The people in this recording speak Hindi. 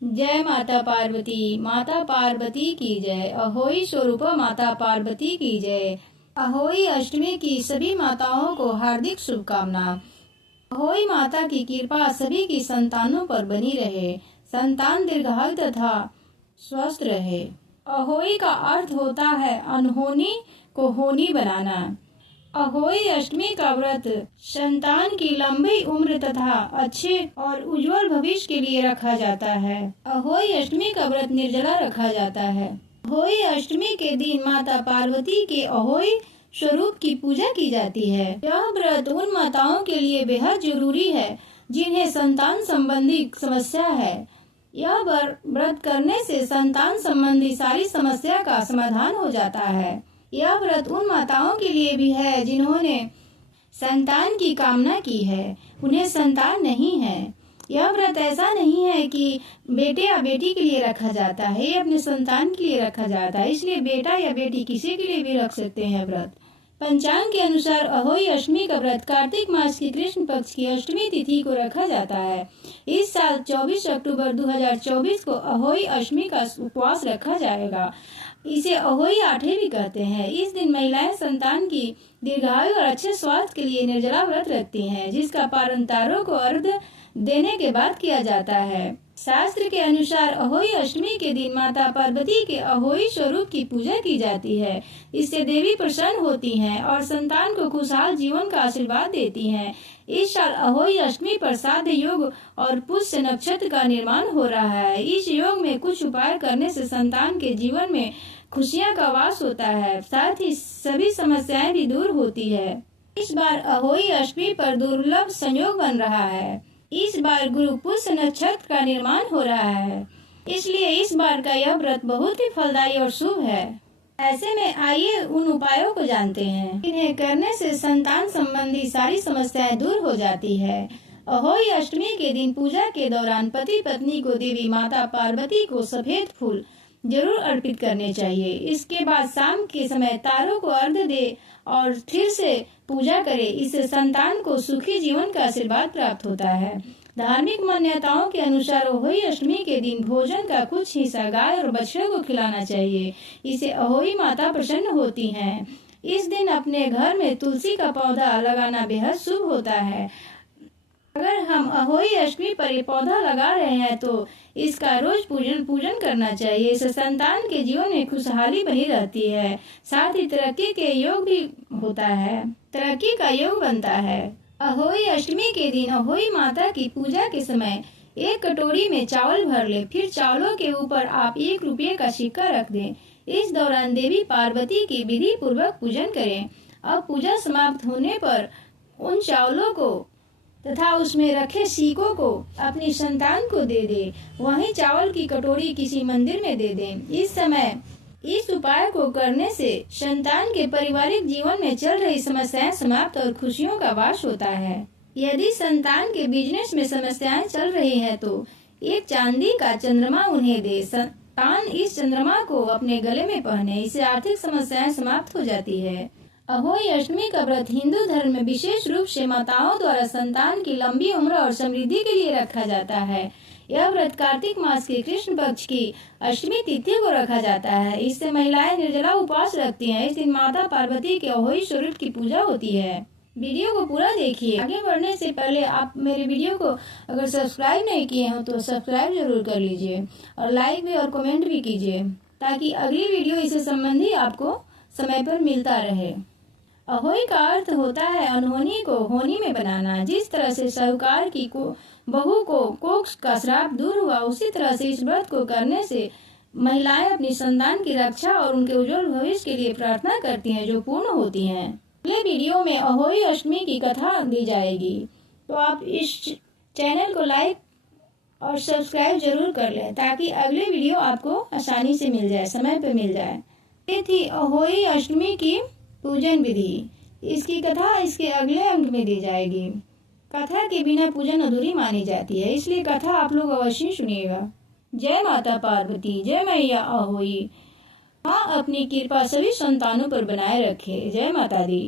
जय माता पार्वती। माता पार्वती की जय। अहोई स्वरूप माता पार्वती की जय। अहोई अष्टमी की सभी माताओं को हार्दिक शुभकामना। अहोई माता की कृपा सभी की संतानों पर बनी रहे, संतान दीर्घायु तथा स्वस्थ रहे। अहोई का अर्थ होता है अनहोनी को होनी बनाना। अहोई अष्टमी का व्रत संतान की लंबी उम्र तथा अच्छे और उज्जवल भविष्य के लिए रखा जाता है। अहोई अष्टमी का व्रत निर्जला रखा जाता है। अहोई अष्टमी के दिन माता पार्वती के अहोई स्वरूप की पूजा की जाती है। यह व्रत उन माताओं के लिए बेहद जरूरी है जिन्हें संतान संबंधी समस्या है। यह व्रत करने से संतान संबंधी सारी समस्या का समाधान हो जाता है। यह व्रत उन माताओं के लिए भी है जिन्होंने संतान की कामना की है, उन्हें संतान नहीं है। यह व्रत ऐसा नहीं है कि बेटे या बेटी के लिए रखा जाता है, ये अपने संतान के लिए रखा जाता है। इसलिए बेटा या बेटी किसी के लिए भी रख सकते हैं व्रत। पंचांग के अनुसार अहोई अष्टमी का व्रत कार्तिक मास की कृष्ण पक्ष की अष्टमी तिथि को रखा जाता है। इस साल 24 अक्टूबर 2024 को अहोई अष्टमी का उपवास रखा जाएगा। इसे अहोई आठे भी कहते हैं। इस दिन महिलाएं संतान की दीर्घायु और अच्छे स्वास्थ्य के लिए निर्जला व्रत रखती हैं, जिसका पारण तारों को अर्घ्य देने के बाद किया जाता है। शास्त्र के अनुसार अहोई अष्टमी के दिन माता पार्वती के अहोई स्वरूप की पूजा की जाती है। इससे देवी प्रसन्न होती हैं और संतान को खुशहाल जीवन का आशीर्वाद देती हैं। इस साल अहोई अष्टमी पर श्राद्ध योग और पुष्य नक्षत्र का निर्माण हो रहा है। इस योग में कुछ उपाय करने से संतान के जीवन में खुशियां का वास होता है, साथ ही सभी समस्याएं भी दूर होती है। इस बार अहोई अष्टमी पर दुर्लभ संयोग बन रहा है। इस बार गुरु पुष्य नक्षत्र का निर्माण हो रहा है, इसलिए इस बार का यह व्रत बहुत ही फलदायी और शुभ है। ऐसे में आइए उन उपायों को जानते हैं, इन्हें करने से संतान संबंधी सारी समस्याएं दूर हो जाती है। अहोई अष्टमी के दिन पूजा के दौरान पति पत्नी को देवी माता पार्वती को सफेद फूल जरूर अर्पित करने चाहिए। इसके बाद शाम के समय तारों को अर्घ्य दे और फिर से पूजा करे। इससे संतान को सुखी जीवन का आशीर्वाद प्राप्त होता है। धार्मिक मान्यताओं के अनुसार अहोई अष्टमी के दिन भोजन का कुछ हिस्सा गाय और बछड़े को खिलाना चाहिए। इसे अहोई माता प्रसन्न होती हैं। इस दिन अपने घर में तुलसी का पौधा लगाना बेहद शुभ होता है। अगर हम अहोई अष्टमी पर ये पौधा लगा रहे हैं तो इसका रोज पूजन करना चाहिए। इससे संतान के जीवन में खुशहाली बनी रहती है, साथ ही तरक्की के योग भी होता है, तरक्की का योग बनता है। अहोई अष्टमी के दिन अहोई माता की पूजा के समय एक कटोरी में चावल भर ले, फिर चावलों के ऊपर आप 1 रुपये का सिक्का रख दें। इस दौरान देवी पार्वती की विधि पूर्वक पूजन करें। अब पूजा समाप्त होने पर उन चावलों को तथा उसमें रखे सिक्कों को अपनी संतान को दे दे। वहीं चावल की कटोरी किसी मंदिर में दे दें। इस समय इस उपाय को करने से संतान के पारिवारिक जीवन में चल रही समस्याएं समाप्त और खुशियों का वास होता है। यदि संतान के बिजनेस में समस्याएं चल रही है तो एक चांदी का चंद्रमा उन्हें दे। संतान इस चंद्रमा को अपने गले में पहने, इससे आर्थिक समस्याएं समाप्त हो जाती है। अहोई अष्टमी का व्रत हिंदू धर्म में विशेष रूप से माताओं द्वारा संतान की लंबी उम्र और समृद्धि के लिए रखा जाता है। यह व्रत कार्तिक मास के कृष्ण पक्ष की अष्टमी तिथि को रखा जाता है। इससे महिलाएं निर्जला उपवास रखती हैं। इस दिन माता पार्वती के अहोई स्वरूप की पूजा होती है। वीडियो को पूरा देखिए। आगे बढ़ने से पहले आप मेरे वीडियो को अगर सब्सक्राइब नहीं किए हो तो सब्सक्राइब जरूर कर लीजिए और लाइक भी और कमेंट भी कीजिए, ताकि अगली वीडियो इससे संबंधी आपको समय पर मिलता रहे। अहोई का अर्थ होता है अनहोनी को होनी में बनाना। जिस तरह से साहूकार की बहू को कोख का श्राप दूर हुआ, उसी तरह से इस व्रत को करने से महिलाएं अपनी संतान की रक्षा और उनके उज्जवल भविष्य के लिए प्रार्थना करती हैं, जो पूर्ण होती हैं। अगले वीडियो में अहोई अष्टमी की कथा दी जाएगी, तो आप इस चैनल को लाइक और सब्सक्राइब जरूर कर लें, ताकि अगले वीडियो आपको आसानी से मिल जाए, समय पर मिल जाए। ये थी अहोई अष्टमी की पूजन विधि। इसकी कथा इसके अगले अंक में दी जाएगी। कथा के बिना पूजन अधूरी मानी जाती है, इसलिए कथा आप लोग अवश्य सुनिएगा। जय माता पार्वती, जय मैया अहोई। माँ अपनी कृपा सभी संतानों पर बनाए रखे। जय माता दी।